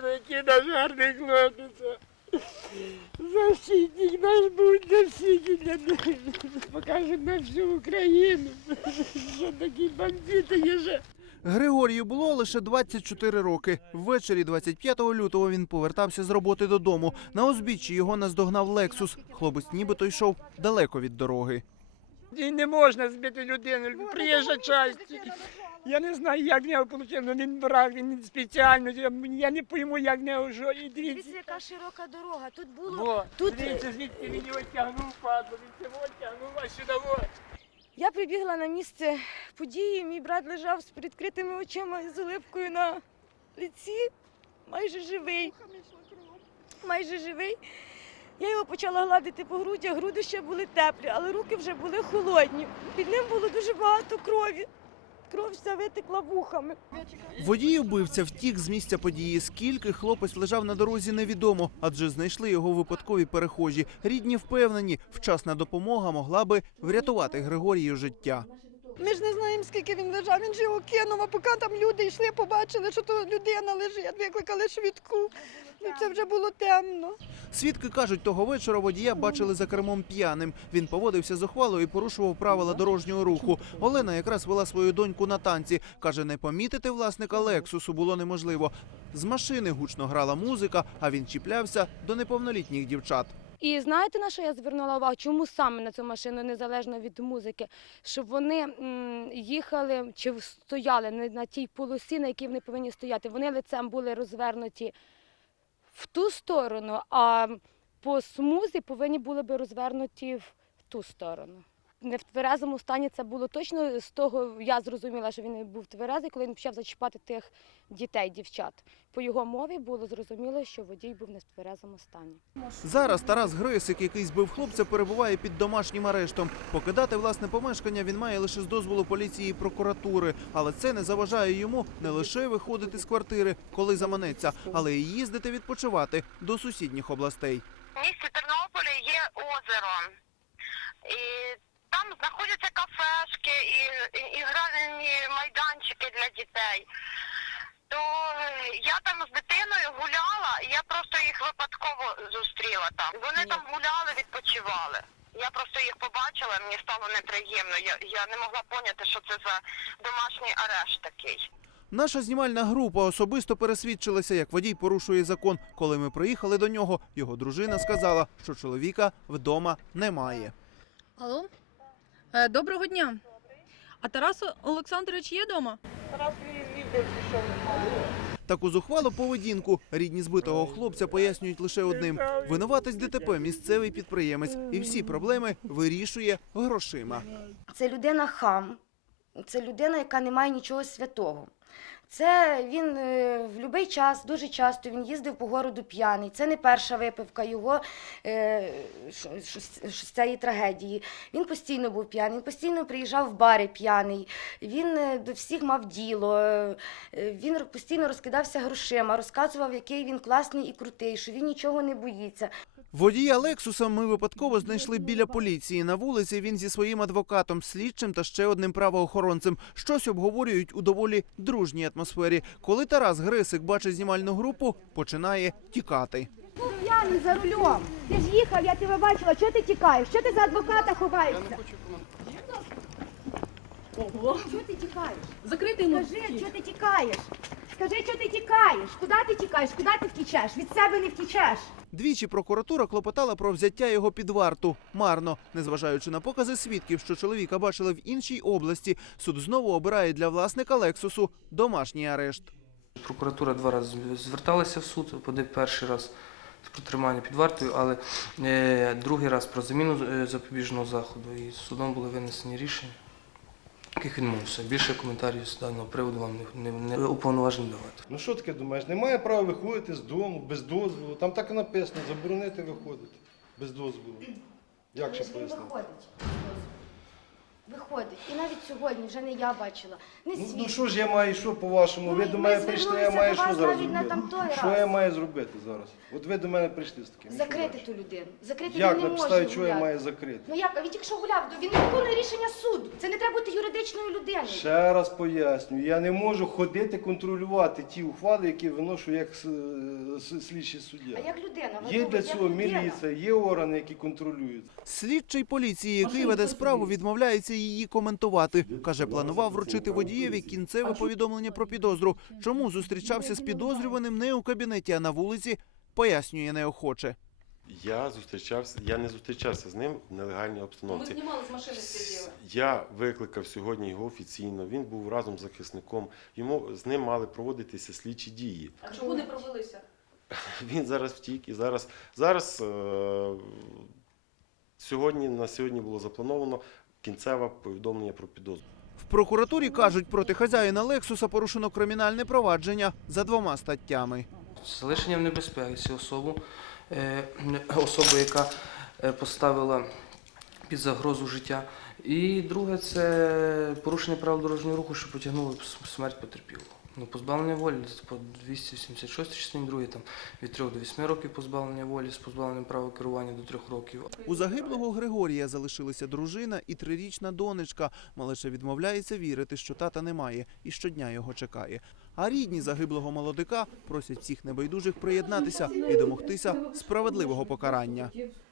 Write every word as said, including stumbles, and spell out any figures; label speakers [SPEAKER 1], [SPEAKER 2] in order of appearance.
[SPEAKER 1] який наш гарний хлопець. Защитник наш був для всіх і для них. Покаже на всю Україну, що такі бандити є же.
[SPEAKER 2] Григорію було лише двадцять чотири роки. Ввечері двадцять п'ятого лютого він повертався з роботи додому. На узбіччі його наздогнав «Лексус». Хлопець нібито йшов далеко від дороги.
[SPEAKER 1] І не можна збити людину, приїжджа часть. Я не знаю, як в нього вийшло, але він брав, він спеціально. Я не пойму, як в нього що. І
[SPEAKER 3] Дивіться,
[SPEAKER 1] дивіться,
[SPEAKER 3] яка широка дорога. Тут було...
[SPEAKER 1] Во,
[SPEAKER 3] тут...
[SPEAKER 1] дивіться, звідки він його тягнув, падло, він цього тягнув, а сюди во.
[SPEAKER 3] Я прибігла на місце події, мій брат лежав з відкритими очима і з улипкою на лиці, майже живий. Майже живий. Я його почала гладити по грудях, груди ще були теплі, але руки вже були холодні. Під ним було дуже багато крові. Кров вся витекла вухами.
[SPEAKER 2] Водій-убивця втік з місця події. Скільки хлопець лежав на дорозі, невідомо, адже знайшли його випадкові перехожі. Рідні впевнені, вчасна допомога могла би врятувати Григорію життя.
[SPEAKER 4] Ми ж не знаємо, скільки він лежав, він же його кинув, а поки там люди йшли, побачили, що то людина лежить, викликали швидку. Ну, це вже було темно.
[SPEAKER 2] Свідки кажуть, того вечора водія бачили за кермом п'яним. Він поводився зухвало і порушував правила дорожнього руху. Олена якраз вела свою доньку на танці. Каже, не помітити власника «Лексусу» було неможливо. З машини гучно грала музика, а він чіплявся до неповнолітніх дівчат.
[SPEAKER 3] І знаєте, на що я звернула увагу? Чому саме на цю машину, незалежно від музики? Щоб вони м, їхали чи стояли не на тій полосі, на якій вони повинні стояти. Вони лицем були розвернуті в ту сторону, а по смузі повинні були би розвернуті в ту сторону. Не в тверезому стані це було точно, з того я зрозуміла, що він був тверезий, коли він почав зачіпати тих дітей, дівчат. По його мові було зрозуміло, що водій був не в тверезому стані.
[SPEAKER 2] Зараз Тарас Грисик, який збив хлопця, перебуває під домашнім арештом. Покидати власне помешкання він має лише з дозволу поліції і прокуратури. Але це не заважає йому не лише виходити з квартири, коли заманеться, але й їздити відпочивати до сусідніх областей.
[SPEAKER 5] В місті Тернополі є озеро. І там знаходяться кафешки і, і, і гральні майданчики для дітей. То я там з дитиною гуляла, і я просто їх випадково зустріла там. Вони там гуляли, відпочивали. Я просто їх побачила, мені стало неприємно. Я, я не могла поняти, що це за домашній арешт такий.
[SPEAKER 2] Наша знімальна група особисто пересвідчилася, як водій порушує закон. Коли ми приїхали до нього, його дружина сказала, що чоловіка вдома немає.
[SPEAKER 6] Алло? Е, доброго дня. А Тарас Олександрович є вдома?
[SPEAKER 2] Таку зухвалу поведінку рідні збитого хлопця пояснюють лише одним. Винуватець ДТП – місцевий підприємець. І всі проблеми вирішує грошима.
[SPEAKER 3] Це людина-хам, це людина, яка не має нічого святого. Це він е, в будь-який час, дуже часто він їздив по городу п'яний. Це не перша випивка його е, ш, ш, ш, з цієї трагедії. Він постійно був п'яний, він постійно приїжджав в бари п'яний, він е, до всіх мав діло, е, він постійно розкидався грошима, розказував, який він класний і крутий, що він нічого не боїться.
[SPEAKER 2] Водія «Лексуса» ми випадково знайшли біля поліції. На вулиці він зі своїм адвокатом, слідчим та ще одним правоохоронцем. Щось обговорюють у доволі дружній атмосфері. Коли Тарас Грисик бачить знімальну групу, починає тікати.
[SPEAKER 4] П'яний за рулем. Ти ж їхав, я тебе бачила. Чого ти тікаєш? Чого ти за адвоката ховаєшся?
[SPEAKER 6] Ого.
[SPEAKER 4] Чого ти тікаєш?
[SPEAKER 6] Закрити йому.
[SPEAKER 4] Скажи, чого ти тікаєш? Скажи, чого ти тікаєш? Куди ти тікаєш? Куди ти втічеш? Від себе не втічеш.
[SPEAKER 2] Двічі прокуратура клопотала про взяття його під варту. Марно. Незважаючи на покази свідків, що чоловіка бачили в іншій області, суд знову обирає для власника «Лексусу» домашній арешт.
[SPEAKER 7] Прокуратура два рази зверталася в суд, перший раз про тримання під вартою, але е, другий раз про заміну запобіжного заходу. І судом були винесені рішення, яких відмовився. Більше коментарів з даного приводу вам не, не, не уповноважені давати.
[SPEAKER 8] Ну що таке думаєш, немає права виходити з дому без дозволу. Там так і написано, заборонити виходити без дозволу. Як ще пояснити?
[SPEAKER 3] Виходить. І навіть сьогодні вже не я бачила, не
[SPEAKER 8] Ну,
[SPEAKER 3] свідки.
[SPEAKER 8] ну що ж я маю, що по-вашому?
[SPEAKER 3] Ну,
[SPEAKER 8] Ви
[SPEAKER 3] ми-
[SPEAKER 8] до
[SPEAKER 3] ми
[SPEAKER 8] мене прийшли, я
[SPEAKER 3] звернулися
[SPEAKER 8] маю
[SPEAKER 3] до
[SPEAKER 8] що
[SPEAKER 3] вас
[SPEAKER 8] зараз
[SPEAKER 3] навіть на
[SPEAKER 8] зробити?
[SPEAKER 3] там той
[SPEAKER 8] Що
[SPEAKER 3] раз.
[SPEAKER 8] я маю зробити зараз? От ви до мене прийшли з таким. що
[SPEAKER 3] Закрити
[SPEAKER 8] далі?
[SPEAKER 3] ту людину. Закрити
[SPEAKER 8] Як
[SPEAKER 3] він
[SPEAKER 8] на
[SPEAKER 3] не
[SPEAKER 8] підставі
[SPEAKER 3] може
[SPEAKER 8] чого я
[SPEAKER 3] гуляти.
[SPEAKER 8] маю закрити?
[SPEAKER 3] Ну як, а він тільки що гуляв, він не виконує рішення суду. Це не треба бути юридичною людиною.
[SPEAKER 8] Ще раз пояснюю, я не можу ходити контролювати ті ухвали, які виношу як с- с- слідчий
[SPEAKER 3] А
[SPEAKER 8] суддя.
[SPEAKER 3] як людина? Ви
[SPEAKER 8] Є для
[SPEAKER 3] думаєте, як
[SPEAKER 8] цього
[SPEAKER 3] людина?
[SPEAKER 8] міліція, є органи, які контролюють.
[SPEAKER 2] Слідчий поліції, який веде справу, відмовляється її коментувати. Каже, планував вручити водієві кінцеве повідомлення про підозру. Чому зустрічався з підозрюваним не у кабінеті, а на вулиці, пояснює неохоче.
[SPEAKER 9] Я зустрічався, я не зустрічався з ним в нелегальній
[SPEAKER 6] Ви
[SPEAKER 9] обстановці.
[SPEAKER 6] знімали з машини сиділи.
[SPEAKER 9] Я викликав сьогодні його офіційно. Він був разом з захисником. Йому з ним мали проводитися слідчі дії.
[SPEAKER 6] А чому не провелися?
[SPEAKER 9] Він зараз втік і зараз зараз е, сьогодні на сьогодні було заплановано кінцеве повідомлення про підозру.
[SPEAKER 2] В прокуратурі кажуть, проти хазяїна Лексуса порушено кримінальне провадження за двома статтями.
[SPEAKER 7] Залишення в небезпеці особу, е, особу, яка е, поставила під загрозу життя. І друге – це порушення правил дорожнього руху, що потягнуло в смерть потерпілого. Ну, позбавлення волі по двісті сімдесят шостій частині другій, там від трьох до восьми років позбавлення волі з позбавленням права керування до трьох років.
[SPEAKER 2] У загиблого Григорія залишилися дружина і трирічна донечка. Малеча відмовляється вірити, що тата немає і щодня його чекає. А рідні загиблого молодика просять всіх небайдужих приєднатися і домогтися справедливого покарання.